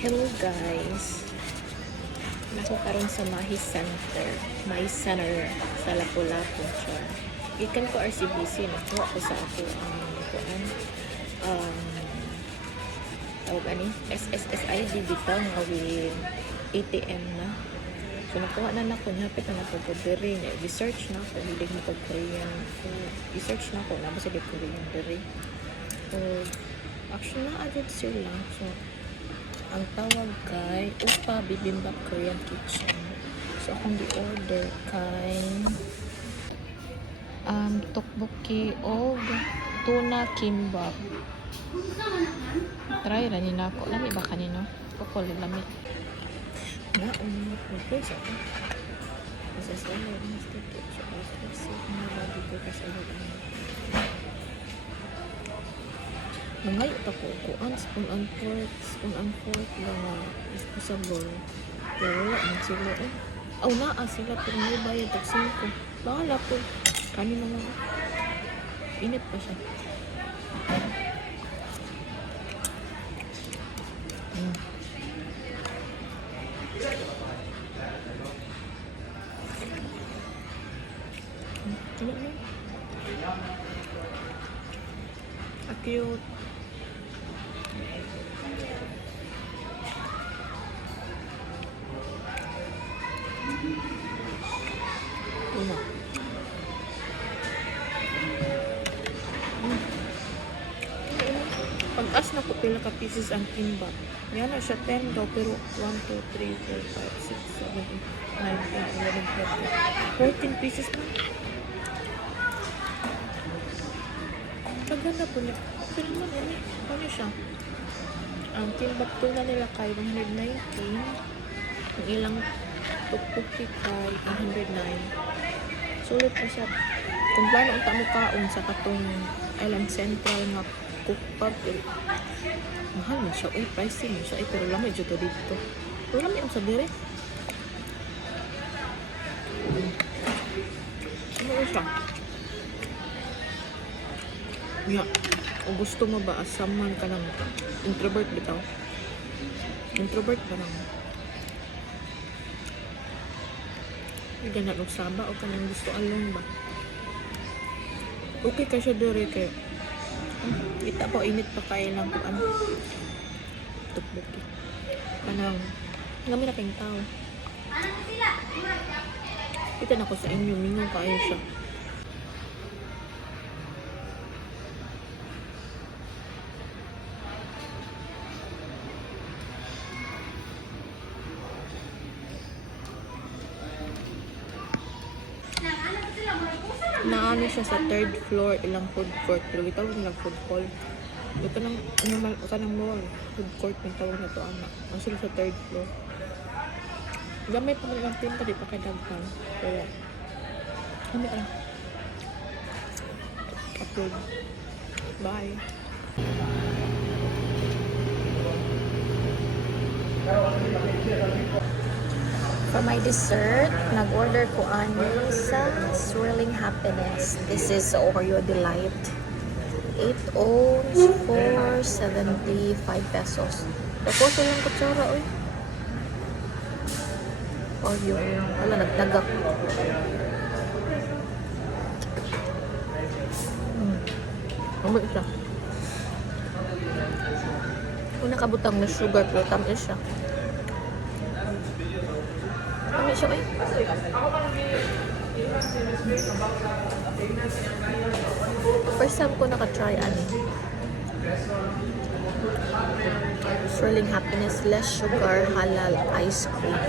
Hello guys. Nako karon sa Mahis Center sa Lapu-Lapu siya. Ikan ko RCBC nakuha ko sa ako ang tawag ani SSSID bitaw nga with ATM na. So nakuha na nako hapit na nako ko diri. Research na ko hilig mo ko Korean. So research na ko na ba sa Korean diri. So actually na added sila. So ang tawag kay Upa Bibimbap Korean Kitchen. So akong di-order kay tteokbokki o tuna kimbap. Try ra ni nako. Lami ba kanino? Pukol lami. Na okay sa ko. Kasi sa mo mas ticket siya kasi na ba dito kasi nangayo ta ko kuan spoon and fork lang disposable pero wala man sila naa sila pero may bayad tag 5 bahala po kani mga init pa siya cute. Pag-as na ko pila ka pieces ang kimbap. Yan na siya 10 daw pero 1, 2, 3, 4, 5, 6, 7, 8, 9, 10, 11, 12, 14 pieces pa. Maganda po niya. Pero naman, ano siya? Ang kimbap po na nila kay 119. Ang ilang tteokbokki kay 109. Sulit pa siya. Kung plano ang tamo kaon sa katong Island Central nga cookpub. Mahal na siya. Pricey na siya. Pero lamay dito dito. Pero lamay ang sabire. Ano siya? Yeah. Kung gusto mo ba asaman ka ng introvert bitaw? Introvert ka lang. Hindi ka na saba o ka nang gusto alone ba? Okay ka siya dure kay kita po init pa kayo lang kung ano tteokbokki. Kanang ngami na kayong tao. Kita na ko sa inyo, mingaw kayo siya. Naano siya sa 3rd floor ilang food court pero ito nilang food hall ito ng normal o kanang mall food court ng tawag na to anak ang sila sa 3rd floor gamay pa mga tinta di pa kadaghan kaya kami upload bye. For my dessert, nag-order ko ani sa Swirling Happiness. This is Oreo Delight. 8 ounce for 75 pesos. Tapos yung kutsara, oy. Oreo. Wala, nagtagak. Ano siya? Kung nakabutang na sugar, pero tamis siya. Kami siya ay. First time ko naka-try ani. Swirling Happiness less sugar halal ice cream.